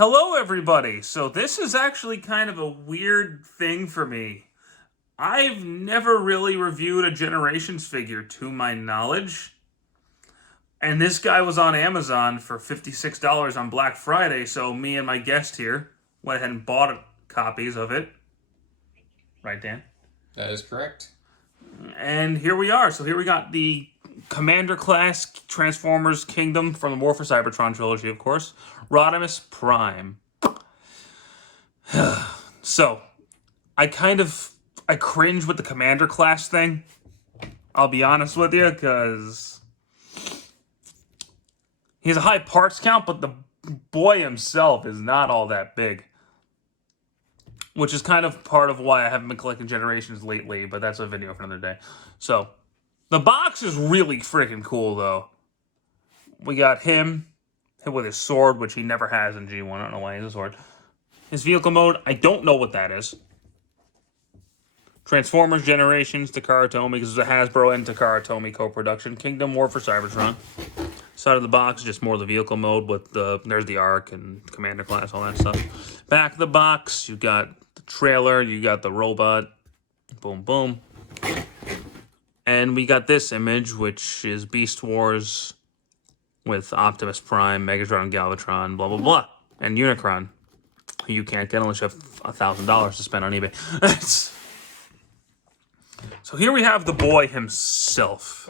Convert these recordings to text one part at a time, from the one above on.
Hello, everybody. So this is actually kind of a weird thing for me. I've never really reviewed a Generations figure to my knowledge. And this guy was on Amazon for $56 on Black Friday, so me and my guest here went ahead and bought copies of it. Right, Dan? That is correct. And here we are. So here we got the Commander class Transformers Kingdom from the War for Cybertron trilogy, of course. Rodimus Prime. So, I cringe with the Commander class thing. I'll be honest with you, because he has a high parts count, but the boy himself is not all that big. Which is kind of part of why I haven't been collecting Generations lately, but that's a video for another day. So, the box is really freaking cool, though. We got him with his sword, which he never has in G1. I don't know why he has a sword. His vehicle mode, I don't know what that is. Transformers Generations, Takara Tomy, because it's a Hasbro and Takara Tomy co-production. Kingdom War for Cybertron. Side of the box, just more of the vehicle mode with there's the Arc and Commander class, all that stuff. Back of the box, you got the trailer, you got the robot. Boom, boom. And we got this image, which is Beast Wars with Optimus Prime, Megatron, Galvatron, blah, blah, blah. And Unicron, who you can't get unless you have $1,000 to spend on eBay. So here we have the boy himself.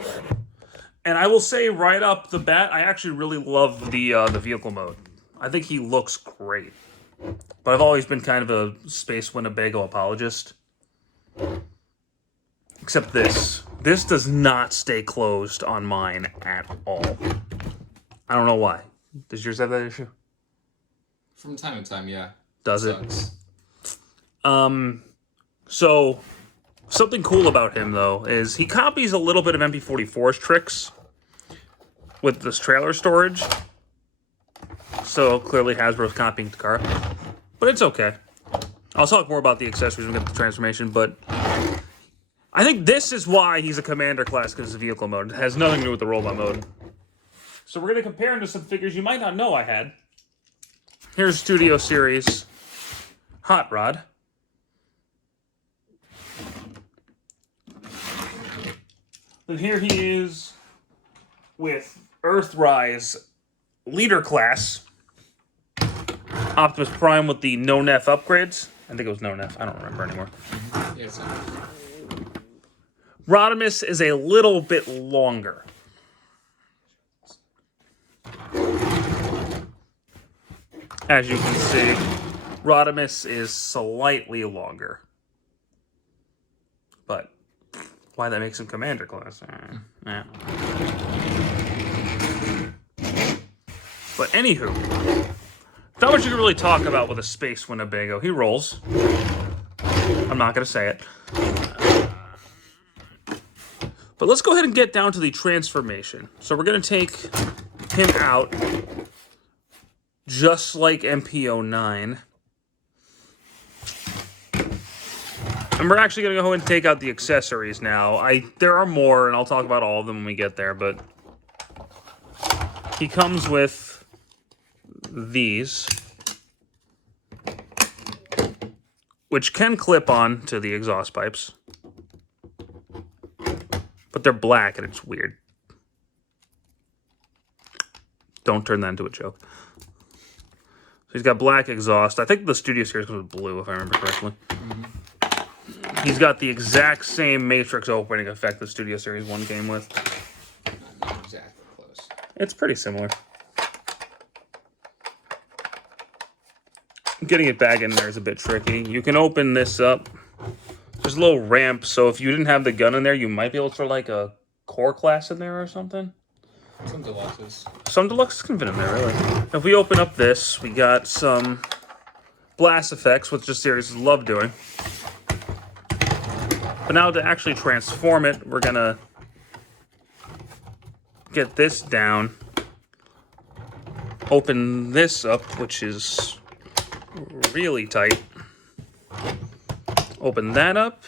And I will say right up the bat, I actually really love the vehicle mode. I think he looks great. But I've always been kind of a Space Winnebago apologist. Except this. This does not stay closed on mine at all. I don't know why. Does yours have that issue? From time to time, yeah. Does it? Sucks. So, something cool about him, though, is he copies a little bit of MP44's tricks with this trailer storage. So, clearly Hasbro's copying Takara. But it's okay. I'll talk more about the accessories when we get to the transformation, but I think this is why he's a Commander class, because of vehicle mode. It has nothing to do with the robot mode. So we're going to compare him to some figures you might not know I had. Here's Studio Series Hot Rod. And here he is with Earthrise Leader Class. Optimus Prime with the no-nef upgrades. I think it was no-nef. I don't remember anymore. Yes. Rodimus is a little bit longer. As you can see, Rodimus is slightly longer. But why that makes him Commander class? Yeah. But anywho, not much you can really talk about with a Space Winnebago. He rolls. I'm not going to say it. But let's go ahead and get down to the transformation. So we're going to take him out, just like MP09. And we're actually going to go ahead and take out the accessories now. There are more, and I'll talk about all of them when we get there, but he comes with these, which can clip on to the exhaust pipes. But they're black, and it's weird. Don't turn that into a joke. So he's got black exhaust. I think the Studio Series comes with blue, if I remember correctly. Mm-hmm. He's got the exact same Matrix opening effect the Studio Series 1 came with. Not exactly close. It's pretty similar. Getting it back in there is a bit tricky. You can open this up. There's a little ramp, so if you didn't have the gun in there, you might be able to throw like a core class in there or something. Some deluxes. Some deluxes can fit in there, really. If we open up this, we got some blast effects, which this series love doing. But now to actually transform it, we're gonna get this down. Open this up, which is really tight. Open that up.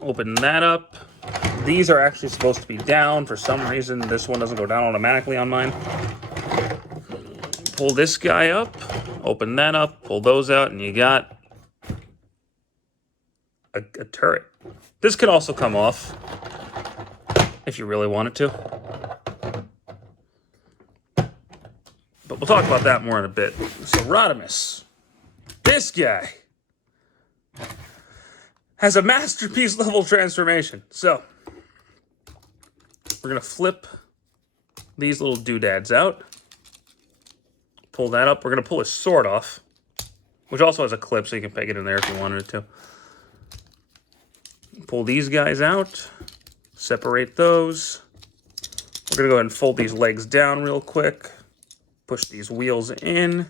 Open that up. These are actually supposed to be down. For some reason, this one doesn't go down automatically on mine. pull this guy up, open that up, pull those out, and you got a turret. This could also come off if you really wanted to. But we'll talk about that more in a bit. So Rodimus, this guy, has a masterpiece level transformation. So we're going to flip these little doodads out. Pull that up. We're going to pull his sword off, which also has a clip so you can peg it in there if you wanted to. Pull these guys out. Separate those. We're going to go ahead and fold these legs down real quick. Push these wheels in.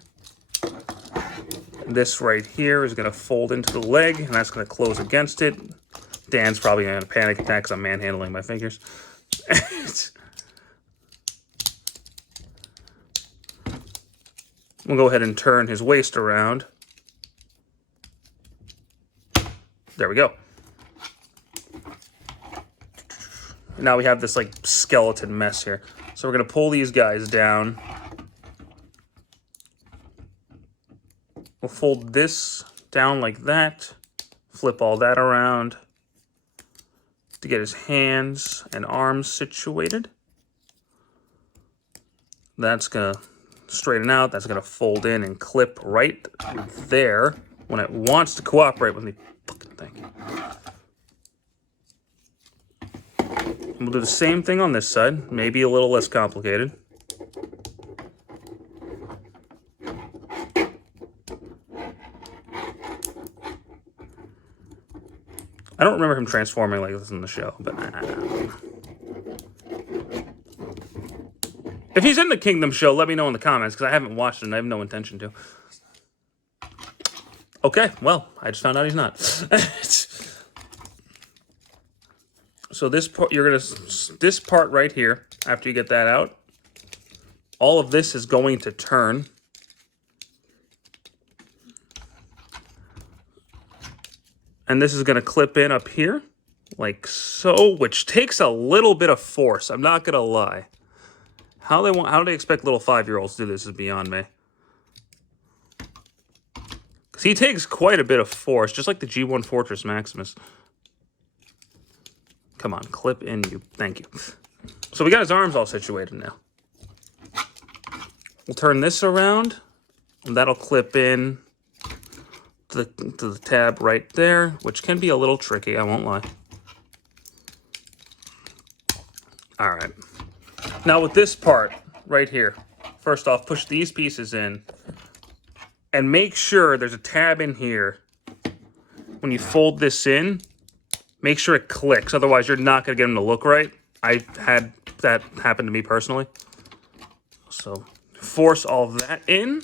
This right here is going to fold into the leg, and that's going to close against it. Dan's probably going to have a panic attack because I'm manhandling my fingers. We'll go ahead and turn his waist around. There we go. Now we have this like skeleton mess here. So we're going to pull these guys down. We'll fold this down like that. Flip all that around to get his hands and arms situated. That's going to straighten out. That's going to fold in and clip right there when it wants to cooperate with the fucking thing. And we'll do the same thing on this side, maybe a little less complicated. I don't remember him transforming like this in the show, but if he's in the Kingdom show, let me know in the comments, because I haven't watched it and I have no intention to. Okay, well, I just found out he's not. So this part, this part right here, after you get that out, all of this is going to turn. And this is going to clip in up here, like so, which takes a little bit of force. I'm not going to lie. How do they expect little 5-year-olds to do this is beyond me. Because he takes quite a bit of force, just like the G1 Fortress Maximus. Come on, clip in you. Thank you. So we got his arms all situated now. We'll turn this around, and that'll clip in to the tab right there, which can be a little tricky, I won't lie. All right. Now with this part right here, first off, push these pieces in and make sure there's a tab in here. When you fold this in, make sure it clicks. Otherwise, you're not going to get them to look right. I had that happen to me personally. So force all of that in.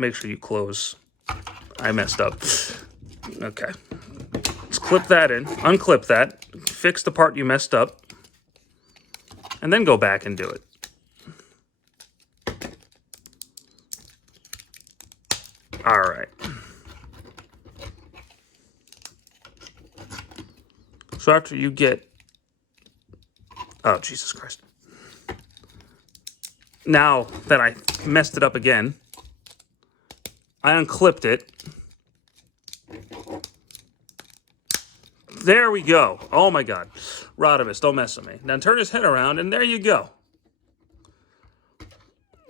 Make sure you close. I messed up. Okay. Let's clip that in. Unclip that. Fix the part you messed up. And then go back and do it. All right. So after you get... Oh, Jesus Christ. Now that I messed it up again, I unclipped it. There we go. Oh my God. Rodimus, don't mess with me. Now turn his head around, and there you go.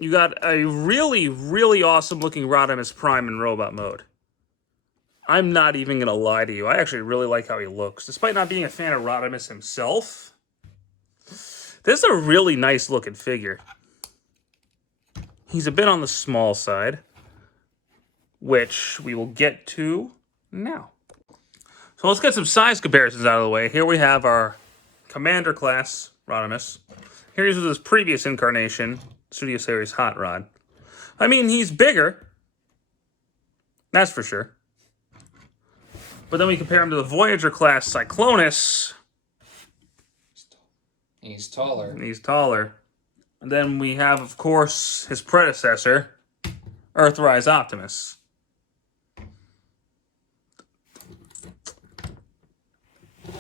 You got a really, really awesome looking Rodimus Prime in robot mode. I'm not even going to lie to you. I actually really like how he looks. Despite not being a fan of Rodimus himself, this is a really nice looking figure. He's a bit on the small side, which we will get to now. So let's get some size comparisons out of the way. Here we have our Commander class Rodimus. Here's with his previous incarnation, Studio Series Hot Rod. I mean, he's bigger. That's for sure. But then we compare him to the Voyager class Cyclonus. He's taller. He's taller. And then we have, of course, his predecessor, Earthrise Optimus.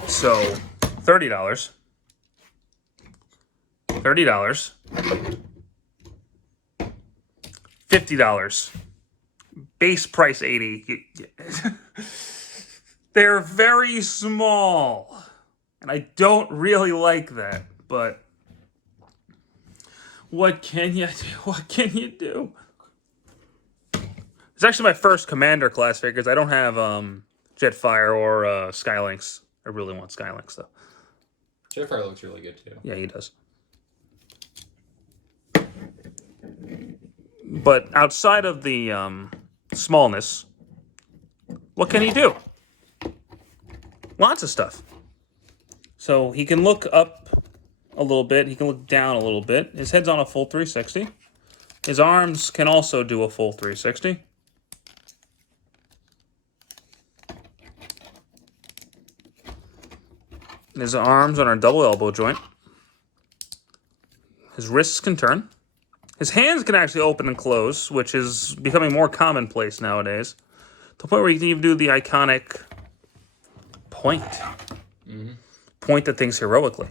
So, $30. $30. $50. Base price $80. They're very small. And I don't really like that, but what can you do? What can you do? It's actually my first Commander class figures. I don't have Jetfire or Skylinks. I really want Skylinks though. Jetfire looks really good too. Yeah, he does. But outside of the smallness, what can he do? Lots of stuff. So he can look up a little bit. He can look down a little bit. His head's on a full 360. His arms can also do a full 360. His arms on a double elbow joint. His wrists can turn. His hands can actually open and close, which is becoming more commonplace nowadays. To the point where you can even do the iconic point. Mm-hmm. Point at things heroically.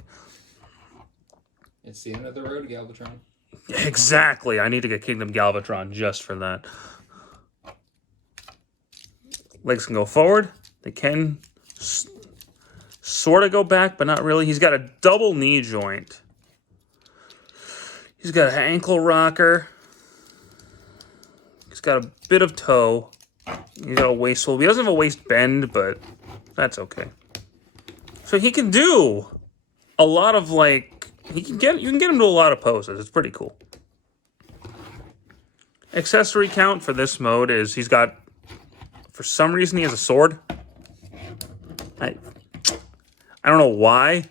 It's the end of the road, Galvatron. Exactly. I need to get Kingdom Galvatron just for that. Legs can go forward. They can sort of go back, but not really. He's got a double knee joint. He's got an ankle rocker. He's got a bit of toe. He's got a waist swivel. He doesn't have a waist bend, but that's okay. So he can do a lot of you can get him to a lot of poses. It's pretty cool. Accessory count for this mode is he's got, for some reason he has a sword. I don't know why.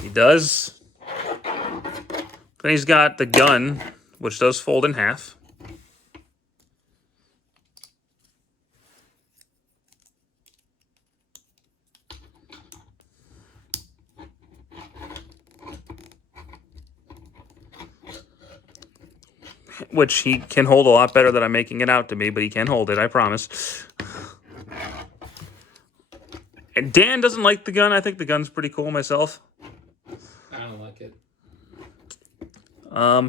He does. Then he's got the gun, which does fold in half. Which he can hold a lot better than I'm making it out to be, but he can hold it, I promise. And Dan doesn't like the gun. I think the gun's pretty cool myself. I don't like it.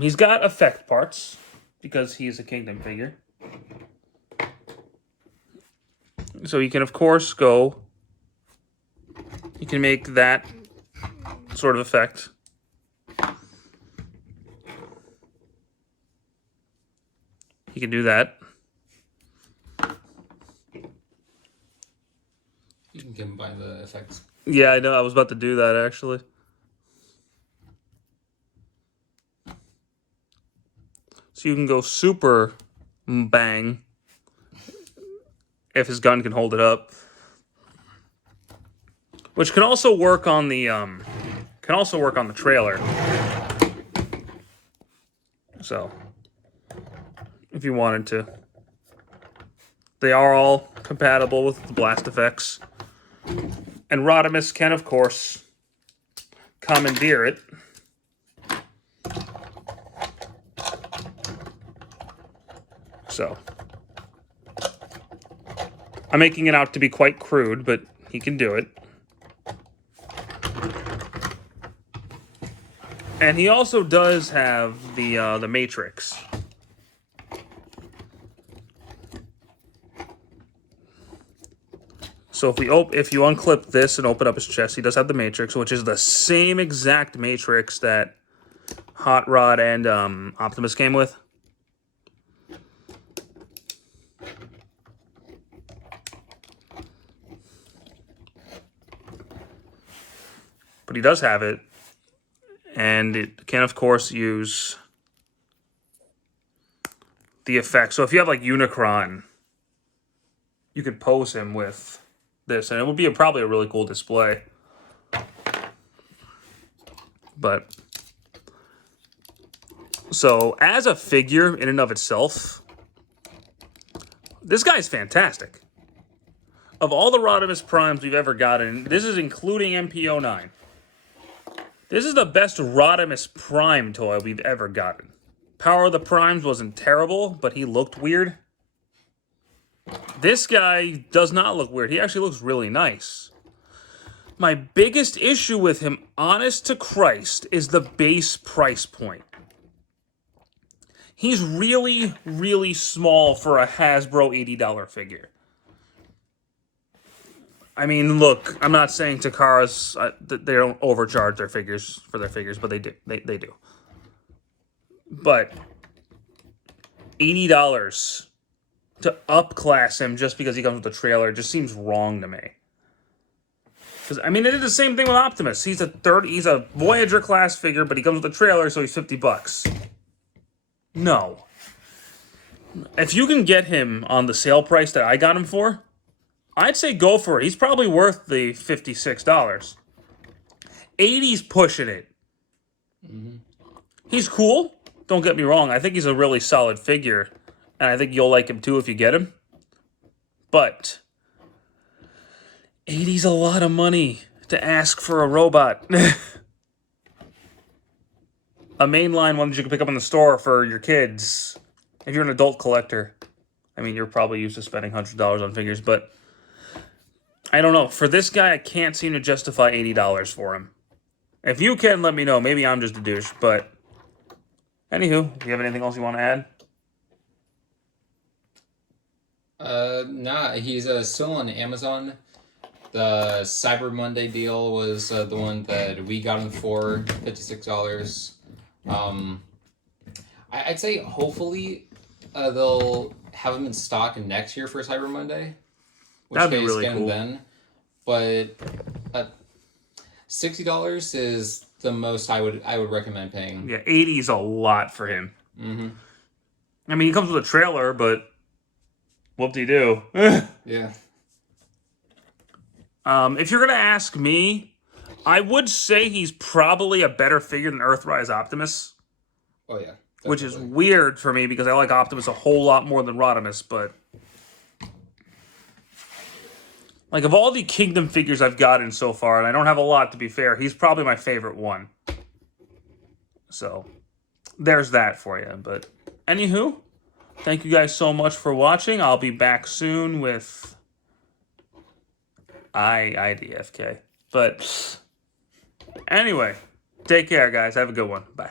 He's got effect parts, because he's a Kingdom figure. So he can, of course, go... You can make that sort of effect. He can do that. You can combine the effects. Yeah, I know. I was about to do that, actually. So you can go super bang if his gun can hold it up. Which can also work on the trailer. So if you wanted to. They are all compatible with the blast effects. And Rodimus can, of course, commandeer it. So I'm making it out to be quite crude, but he can do it. And he also does have the Matrix. So if you unclip this and open up his chest, he does have the Matrix, which is the same exact Matrix that Hot Rod and Optimus came with. But he does have it, and it can, of course, use the effect. So if you have, like, Unicron, you could pose him with this, and it would be probably a really cool display. But, so, as a figure in and of itself, this guy's fantastic. Of all the Rodimus Primes we've ever gotten, this is including MP09. This is the best Rodimus Prime toy we've ever gotten. Power of the Primes wasn't terrible, but he looked weird. This guy does not look weird. He actually looks really nice. My biggest issue with him, honest to Christ, is the base price point. He's really, really small for a Hasbro $80 figure. I mean, look, I'm not saying Takara's, they don't overcharge their figures for their figures, but they do. They do. But $80 to upclass him just because he comes with a trailer just seems wrong to me. Because I mean, they did the same thing with Optimus. He's a Voyager class figure, but he comes with a trailer, so he's $50. No. If you can get him on the sale price that I got him for, I'd say go for it. He's probably worth the $56. 80's pushing it. Mm-hmm. He's cool. Don't get me wrong. I think he's a really solid figure. And I think you'll like him too if you get him. But 80's a lot of money to ask for a robot. A mainline one that you can pick up in the store for your kids. If you're an adult collector. I mean, you're probably used to spending $100 on figures, but I don't know. For this guy, I can't seem to justify $80 for him. If you can, let me know. Maybe I'm just a douche, but anywho, do you have anything else you want to add? Nah, he's still on Amazon. The Cyber Monday deal was the one that we got him for, $56. I'd say hopefully they'll have him in stock next year for Cyber Monday. That'd be really cool. Then. But $60 is the most I would recommend paying. Yeah, 80 is a lot for him. Mm-hmm. I mean, he comes with a trailer, but whoop-de-doo. Yeah. If you're going to ask me, I would say he's probably a better figure than Earthrise Optimus. Oh, yeah. Definitely. Which is weird for me because I like Optimus a whole lot more than Rodimus, but like, of all the Kingdom figures I've gotten so far, and I don't have a lot to be fair, he's probably my favorite one. So, there's that for you. But, anywho, thank you guys so much for watching. I'll be back soon with IDFK. But, anyway, take care, guys. Have a good one. Bye.